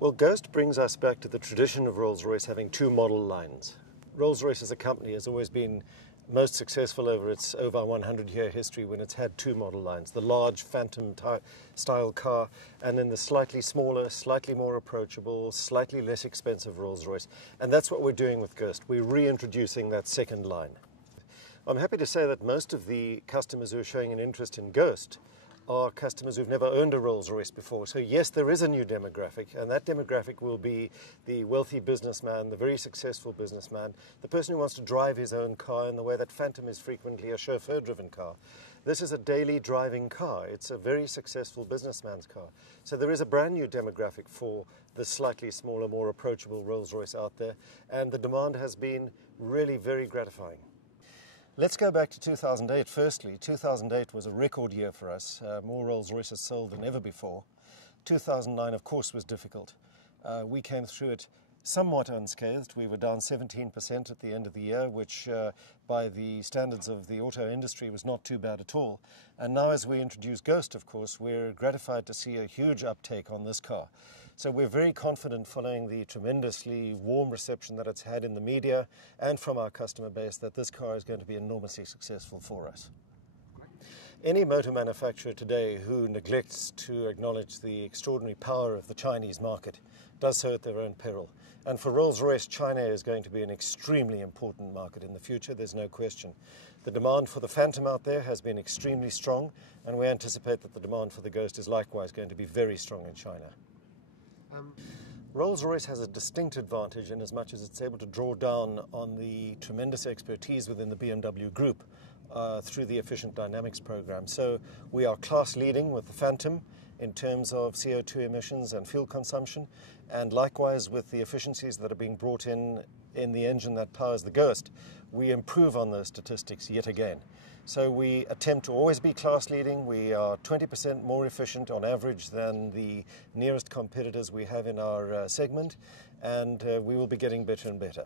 Well, Ghost brings us back to the tradition of Rolls-Royce having two model lines. Rolls-Royce as a company has always been most successful over its over 100-year history when it's had two model lines, the large Phantom style car and then the slightly smaller, slightly more approachable, slightly less expensive Rolls-Royce. And that's what we're doing with Ghost. We're reintroducing that second line. I'm happy to say that most of the customers who are showing an interest in Ghost are customers who've never owned a Rolls-Royce before. So yes, there is a new demographic, and that demographic will be the wealthy businessman, the very successful businessman, the person who wants to drive his own car in the way that Phantom is frequently a chauffeur-driven car. This is a daily driving car. It's a very successful businessman's car. So there is a brand new demographic for the slightly smaller, more approachable Rolls-Royce out there, and the demand has been really very gratifying. Let's go back to 2008 firstly. 2008 was a record year for us. More Rolls-Royces sold than ever before. 2009, of course, was difficult. We came through it somewhat unscathed. We were down 17% at the end of the year, which by the standards of the auto industry was not too bad at all. And now as we introduce Ghost, of course, we're gratified to see a huge uptake on this car. So we're very confident, following the tremendously warm reception that it's had in the media and from our customer base, that this car is going to be enormously successful for us. Any motor manufacturer today who neglects to acknowledge the extraordinary power of the Chinese market does so at their own peril. And for Rolls-Royce, China is going to be an extremely important market in the future, there's no question. The demand for the Phantom out there has been extremely strong, and we anticipate that the demand for the Ghost is likewise going to be very strong in China. Rolls-Royce has a distinct advantage in as much as it's able to draw down on the tremendous expertise within the BMW group through the Efficient Dynamics program. So we are class leading with the Phantom in terms of CO2 emissions and fuel consumption, and likewise with the efficiencies that are being brought in the engine that powers the Ghost, we improve on those statistics yet again. So we attempt to always be class leading. We are 20% more efficient on average than the nearest competitors we have in our segment, and we will be getting better and better.